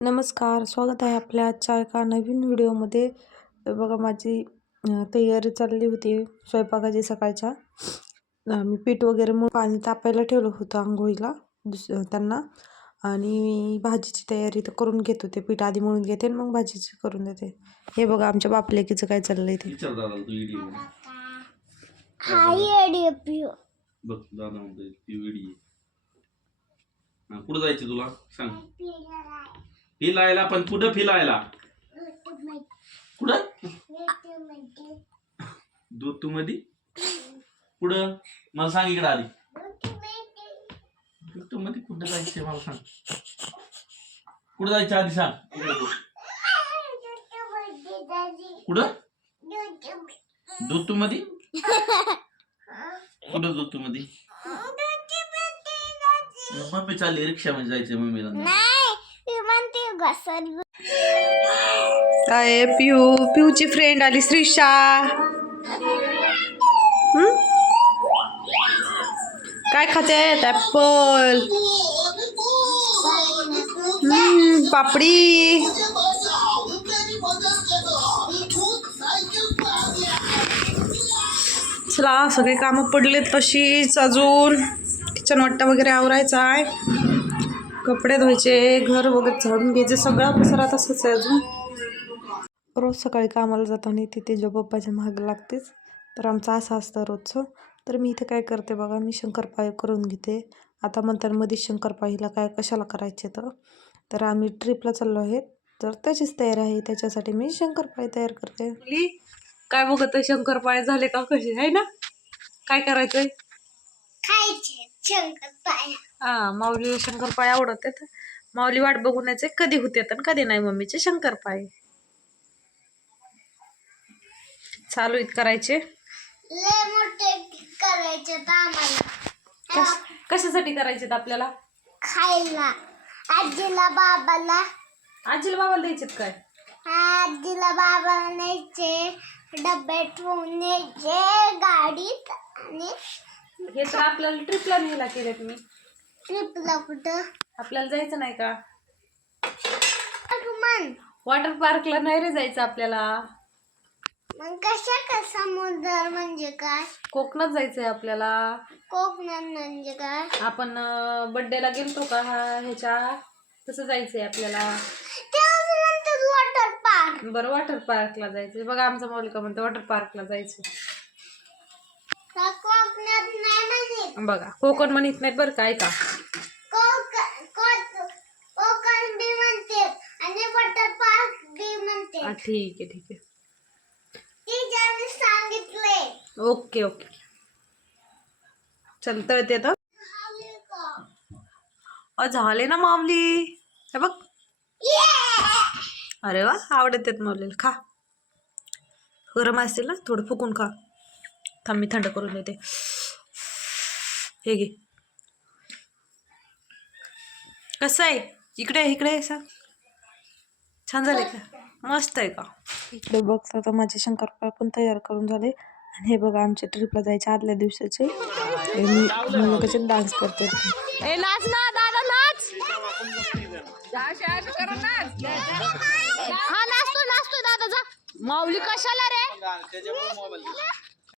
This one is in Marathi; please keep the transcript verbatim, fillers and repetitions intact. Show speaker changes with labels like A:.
A: नमस्कार, स्वागत आहे आपल्या आजच्या एका नवीन व्हिडिओमध्ये. बघा माझी अ, तयारी चालली होती स्वयंपाकाची सकाळच्या. अ, मी पीठ वगैरे मग पाणी तापायला ठेवलं होतं आंघोळीला दुस त्यांना. आणि मी भाजीची तयारी तर करून घेत होते. पीठ आधी मळून घेते आणि मग भाजीची करून देते. हे बघा आमच्या बापलेकीचं काय चाललंय ते.
B: विचार दादा तू इडी
C: हाय एडीपी
B: बघ दादा म्हणतोय ती इडी हा कुठं जायचं तुला सांग. फिरायला पण कुठं फिरायला कुठं दूध मध्ये कुठं मला सांग इकडे आली दूध मध्ये कुठं जायचं मला सांग. कुठं जायचं आधी सांग. कुठं दूध मध्ये कुठं दूध मध्ये मम्मी चालली रिक्षा मध्ये जायचंय मम्मीला.
C: नाही म्हणते घसर
A: काय पिऊ पिऊची फ्रेंड आली श्रीषा. हम्म? काय खाते ऍपल. हम्म पापडी. चला सगळे कामं पडलेत तशीच. अजून किचन वाटा वगैरे आवरायचा आहे. कपडे धुवायचे, घर वगैरे झाडून घ्यायचे. सगळा पसारा तसंच आहे अजून. रोज सकाळी कामाला जाताना तिथे जो पप्पाच्या मागं लागतेच. तर आमचं असं असतं रोजचं. तर मी इथे काय करते बघा, मी शंकरपाळी करून घेते. आता म्हणतात मध्ये शंकरपाळीला काय कशाला करायचे तर तर आम्ही ट्रिपला चाललो आहे. तर त्याचीच तयारी आहे. त्याच्यासाठी मी शंकरपाळी तयार करते. काय बघत शंकरपाळी झाले का कसे आहे ना. काय करायचंय
C: खायचे शंकरपाळ्या.
A: हा माऊली शंकरपाळी आवडत आहेत. माऊली वाट बघून यायचे कधी होते तर कधी नाही मम्मीचे शंकरपाळी. चालू आहेत करायचे.
C: लय मोठे करायचे आम्हाला.
A: कशासाठी करायचे आपल्याला.
C: खायला आजीला बाबाला.
A: आजीला बाबाला द्यायचेत काय.
C: आजीला बाबाला न्यायचे, डबे ठेवून न्यायचे गाडीत. आणि
A: हे तर आपल्याला ट्रिपला न्यायला केलेत मी.
C: ट्रिपला कुठं
A: आपल्याला जायचं नाही का.
C: मन
A: वॉटर पार्कला नाही रे जायचं आपल्याला.
C: मग कशा का समुद्र म्हणजे काय.
A: कोकणात जायचंय आपल्याला.
C: कोकणात म्हणजे काय.
A: आपण बर्थडेला गेलतो का हा ह्याच्या तसं जायचंय आपल्याला.
C: Water park.
A: बरं वॉटर पार्कला जायचंय. बघा आमचा माऊलिका म्हणतो वॉटर पार्कला जायचं.
C: कोकणात नाही म्हणत.
A: बघा कोकण म्हणत नाहीत बरं काय का.
C: कोकण बी म्हणते आणि वॉटर पार्क बी म्हणते.
A: हा, ठीक आहे ठीक आहे.
C: टीचरने सांगितले.
A: ओके ओके चल तळते आता. अ झाले ना माऊली. हे बघ. अरे वा आवडत आहेत माऊलीला. खा. गरम असतील ना थोडं फुकून खा. थांब मी थंड करून देते. हे घे. कसं आहे इकडे इकडे सांग. छान झाले का. मस्त आहे का. इकडे बघता तर माझे शंकरपाळी पण तयार करून झाले. आणि हे बघा आमच्या ट्रिपला जायच्या आदल्या दिवसाचे मी कसे डान्स करते. नाच ना दादा नाच. हा नाचतो नाचतो दादा जा. माऊली कशाला रे.